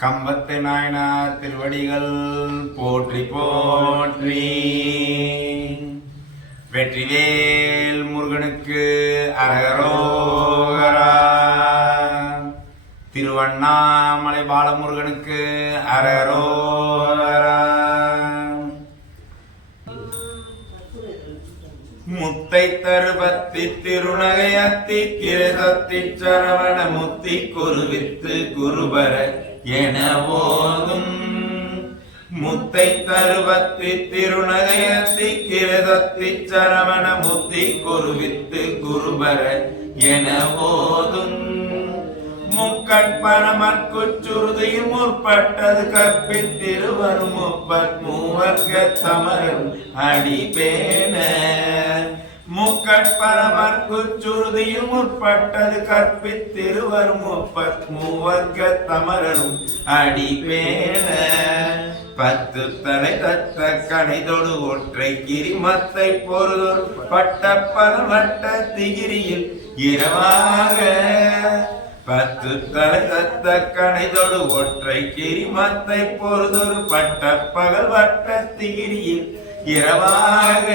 கம்பத்து நாயனார் திருவடிகள் போற்றி போற்றி. வெற்றிவேல் முருகனுக்கு அரகரோகரா. திருவண்ணாமலை பாலமுருகனுக்கு அரகரோ முத்தை தருபத்தி திருநகையத்தி கிரதத்தி சரவண முத்தி குருவித்து குருபர என போதும் முத்தை தருவத்தி திருநகையத்தி கிரதத்தி சரவண முத்தி குருவித்து குருபர என போதும் முக்கட்பரமற்குச் சுருதியில் முற்பட்டது கற்பித்திருவரும் முப்பத் மூவர்க்க சமரம் அடிபேன. முக்கட்பரமற்குச் சுருதியும் முற்பட்டது கற்பித்திருவர் முப்பத் மூவர்க்க தமரனும் அடிபேன. பத்து தலை தத்த கனைதொடு ஒற்றை கிரிமத்தை பொருதொரு பட்ட பரவட்ட திகிரியில் இரவாக. பத்து தலை தத்த கனைதொடு ஒற்றை கிரிமத்தை பொருதொரு பட்ட பகல் வட்ட திகிரியில் இரவாக.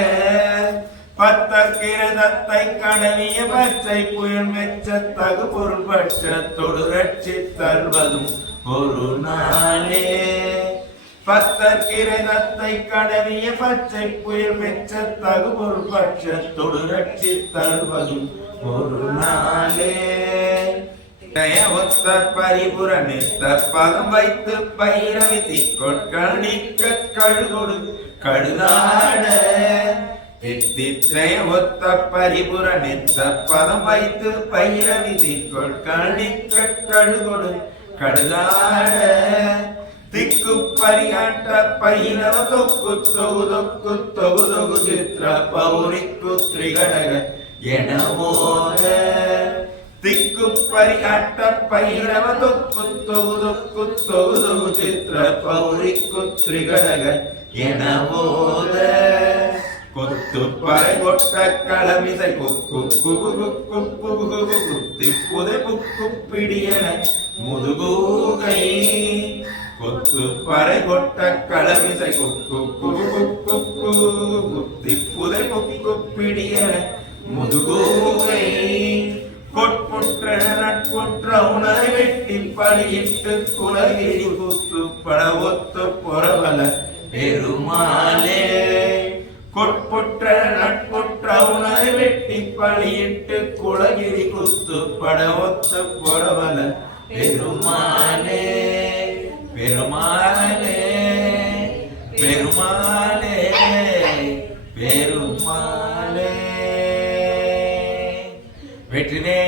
பத்தக்கிரதத்தை கடவிய பச்சை புயல் மெச்ச தகு பொருள் பட்ச தொடு ரட்சி தருவதும் ஒரு நாளே. பத்தற்கிரதத்தை கடவிய பச்சை புயல் மெச்ச தகு பொருள் பட்ச தொடு ரட்சி தருவதும் ஒரு நாளே. ஒத்த பரிபுர நிறுத்த பதம் வைத்து பைரவி திக்கொட்கள் நீக்க கழுகொடு கழுதாட. ஒத்த பரிபுர நிறுத்த பதம் வைத்து பயிர விதிக்கொள் கணிக்க கழுகொடு. கடுதாட திக்கு பரியாட்ட பயிரவ தொக்கு தொகு தொக்கு தொகு தொகு சித்திர பௌரிக்கு திரிகடக எனவோக திக்கு பரிகாட்ட பயிரவ தொக்கு தொகு தொக்கு தொகு தொகு சித்திர பௌரிக்கு திரிகடக எனவோத போத கொட்ட களமிசை குக்கு குகு குக்கு குகு குத்தி புதை புக்கு பிடியன முதுகூகை கொத்து கொட்ட களமிசை குக்கு குகு குக்கு குத்தி புதை புக்கு பிடியன முதுகூகை கொட்புற்ற நட்புற்ற உணரை வெட்டி பலியிட்டு குலகிரி குத்து பட ஒத்து பொறவல பெருமாளே கொட்புற்ற நட்புற்ற உணரை வெட்டி பலியிட்டு குலகிரி குத்து பட ஒத்த பொறவல பெருமானே பெருமானே பெருமானே பெருமானே. வெற்றினே